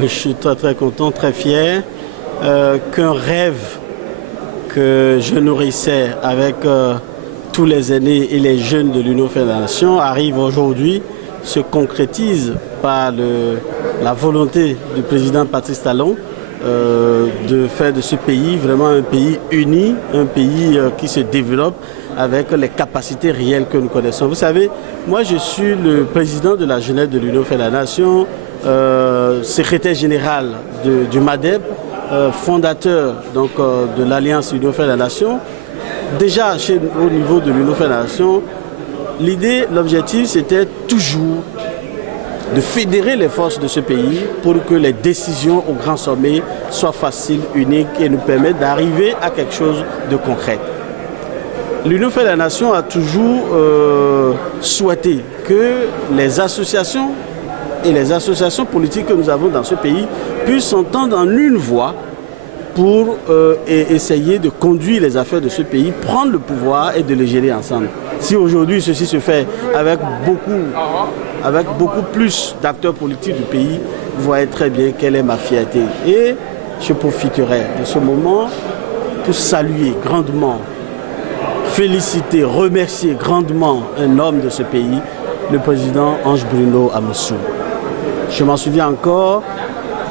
Je suis très très content, très fier qu'un rêve que je nourrissais avec tous les aînés et les jeunes de l'Union fait la nation arrive aujourd'hui, se concrétise par la volonté du président Patrice Talon de faire de ce pays vraiment un pays uni, un pays qui se développe avec les capacités réelles que nous connaissons. Vous savez, moi je suis le président de la jeunesse de l'Union fait la nation, secrétaire général du MADEP, fondateur donc, de l'Alliance Union fait la nation. Déjà au niveau de l'Union fait la nation, l'objectif c'était toujours de fédérer les forces de ce pays pour que les décisions au grand sommet soient faciles, uniques et nous permettent d'arriver à quelque chose de concret. L'Union fait la nation a toujours souhaité que les associations et les associations politiques que nous avons dans ce pays puissent s'entendre en une voix pour essayer de conduire les affaires de ce pays, prendre le pouvoir et de les gérer ensemble. Si aujourd'hui ceci se fait avec beaucoup plus d'acteurs politiques du pays, vous voyez très bien quelle est ma fierté. Et je profiterai de ce moment pour saluer grandement, féliciter, remercier grandement un homme de ce pays, le président Ange Bruno Amoussou. Je m'en souviens encore,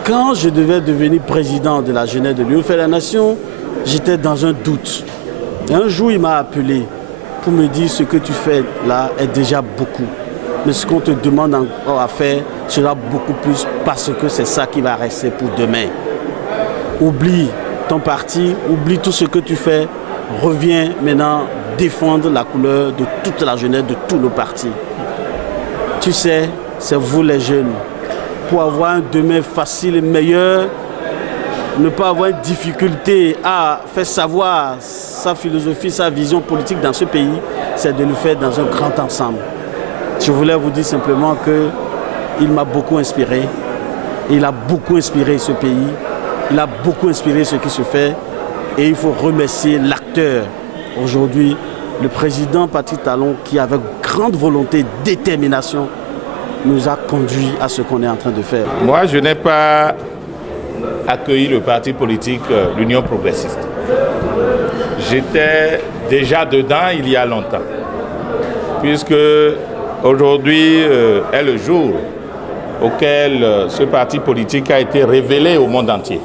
quand je devais devenir président de la jeunesse de l'Union fait la nation, j'étais dans un doute. Et un jour, il m'a appelé pour me dire ce que tu fais là est déjà beaucoup. Mais ce qu'on te demande encore à faire sera beaucoup plus parce que c'est ça qui va rester pour demain. Oublie ton parti, oublie tout ce que tu fais, reviens maintenant défendre la couleur de toute la jeunesse, de tous nos partis. Tu sais, c'est vous les jeunes. Pour avoir un demain facile et meilleur, ne pas avoir de difficulté à faire savoir sa philosophie, sa vision politique dans ce pays, c'est de le faire dans un grand ensemble. Je voulais vous dire simplement qu'il m'a beaucoup inspiré. Il a beaucoup inspiré ce pays. Il a beaucoup inspiré ce qui se fait. Et il faut remercier l'acteur aujourd'hui, le président Patrice Talon, qui avec grande volonté, détermination, nous a conduit à ce qu'on est en train de faire. Moi, je n'ai pas accueilli le parti politique l'Union progressiste. J'étais déjà dedans il y a longtemps, puisque aujourd'hui est le jour auquel ce parti politique a été révélé au monde entier.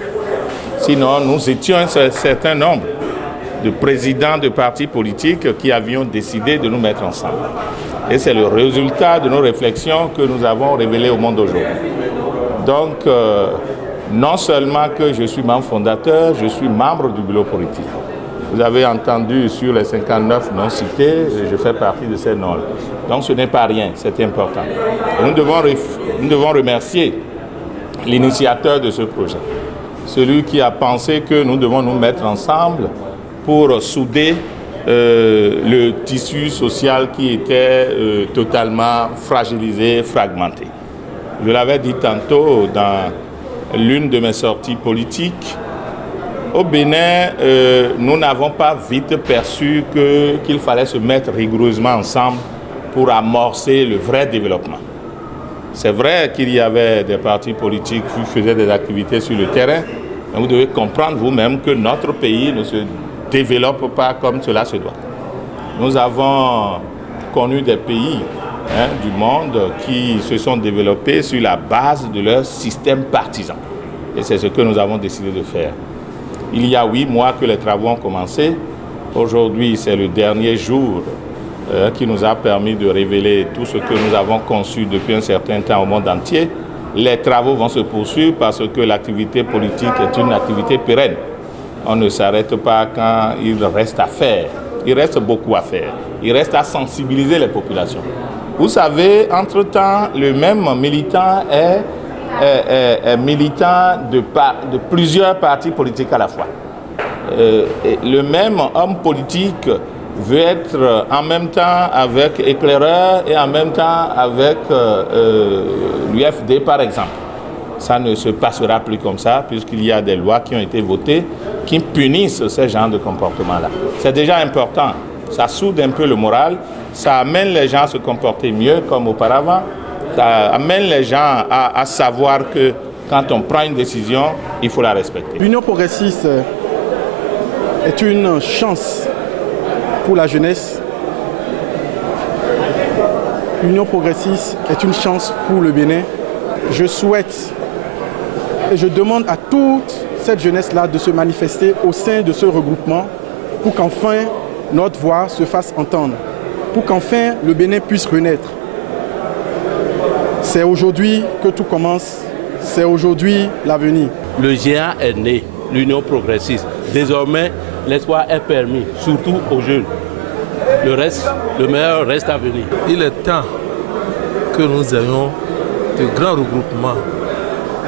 Sinon, nous étions un certain nombre de présidents de partis politiques qui avions décidé de nous mettre ensemble. Et c'est le résultat de nos réflexions que nous avons révélé au monde aujourd'hui. Donc, non seulement que je suis membre fondateur, je suis membre du bureau politique. Vous avez entendu sur les 59 noms cités, je fais partie de ces noms-là. Donc ce n'est pas rien, c'est important. Et nous devons remercier l'initiateur de ce projet, celui qui a pensé que nous devons nous mettre ensemble pour souder le tissu social qui était totalement fragilisé, fragmenté. Je l'avais dit tantôt dans l'une de mes sorties politiques. Au Bénin, nous n'avons pas vite perçu qu'il fallait se mettre rigoureusement ensemble pour amorcer le vrai développement. C'est vrai qu'il y avait des partis politiques qui faisaient des activités sur le terrain, mais vous devez comprendre vous-même que notre pays ne se développe pas comme cela se doit. Nous avons connu des pays du monde qui se sont développés sur la base de leur système partisan. Et c'est ce que nous avons décidé de faire. Il y a 8 mois que les travaux ont commencé. Aujourd'hui, c'est le dernier jour qui nous a permis de révéler tout ce que nous avons conçu depuis un certain temps au monde entier. Les travaux vont se poursuivre parce que l'activité politique est une activité pérenne. On ne s'arrête pas quand il reste à faire. Il reste beaucoup à faire. Il reste à sensibiliser les populations. Vous savez, entre-temps, le même militant est militant de plusieurs partis politiques à la fois. Le même homme politique veut être en même temps avec Éclaireur et en même temps avec l'UFD par exemple. Ça ne se passera plus comme ça puisqu'il y a des lois qui ont été votées qui punissent ce genre de comportement-là. C'est déjà important. Ça soude un peu le moral. Ça amène les gens à se comporter mieux comme auparavant. Ça amène les gens à savoir que quand on prend une décision, il faut la respecter. L'Union progressiste est une chance pour la jeunesse. L'Union progressiste est une chance pour le Bénin. Je souhaite et je demande à toute cette jeunesse-là de se manifester au sein de ce regroupement pour qu'enfin notre voix se fasse entendre, pour qu'enfin le Bénin puisse renaître. C'est aujourd'hui que tout commence, c'est aujourd'hui l'avenir. Le géant est né, l'Union progressiste. Désormais, l'espoir est permis, surtout aux jeunes. Le meilleur reste à venir. Il est temps que nous ayons de grands regroupements,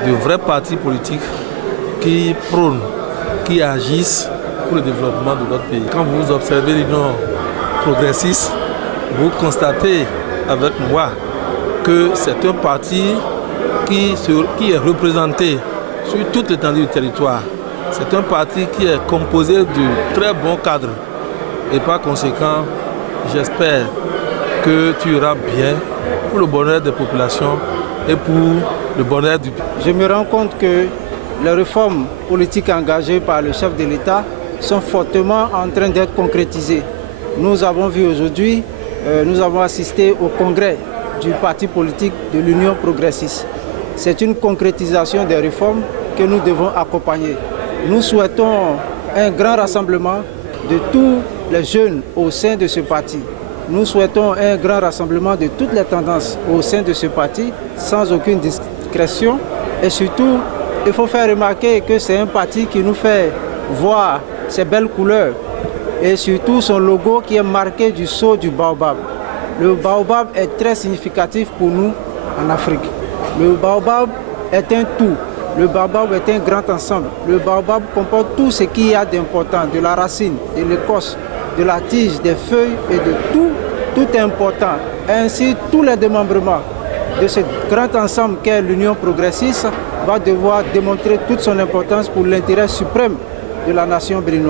de vrais partis politiques qui prônent, qui agissent pour le développement de notre pays. Quand vous observez l'Union progressiste, vous constatez avec moi que c'est un parti qui est représenté sur toute l'étendue du territoire. C'est un parti qui est composé de très bons cadres. Et par conséquent, j'espère que tu iras bien pour le bonheur des populations et pour le bonheur du pays. Je me rends compte que les réformes politiques engagées par le chef de l'État sont fortement en train d'être concrétisées. Nous avons vu aujourd'hui, nous avons assisté au congrès du parti politique de l'Union progressiste. C'est une concrétisation des réformes que nous devons accompagner. Nous souhaitons un grand rassemblement de tous les jeunes au sein de ce parti. Nous souhaitons un grand rassemblement de toutes les tendances au sein de ce parti, sans aucune discrétion. Et surtout, il faut faire remarquer que c'est un parti qui nous fait voir ses belles couleurs et surtout son logo qui est marqué du sceau du baobab. Le baobab est très significatif pour nous en Afrique. Le baobab est un tout. Le baobab est un grand ensemble. Le baobab comporte tout ce qu'il y a d'important, de la racine, de l'écorce, de la tige, des feuilles et de tout est important. Ainsi, tous les démembrements de ce grand ensemble qu'est l'Union progressiste va devoir démontrer toute son importance pour l'intérêt suprême de la nation béninoise.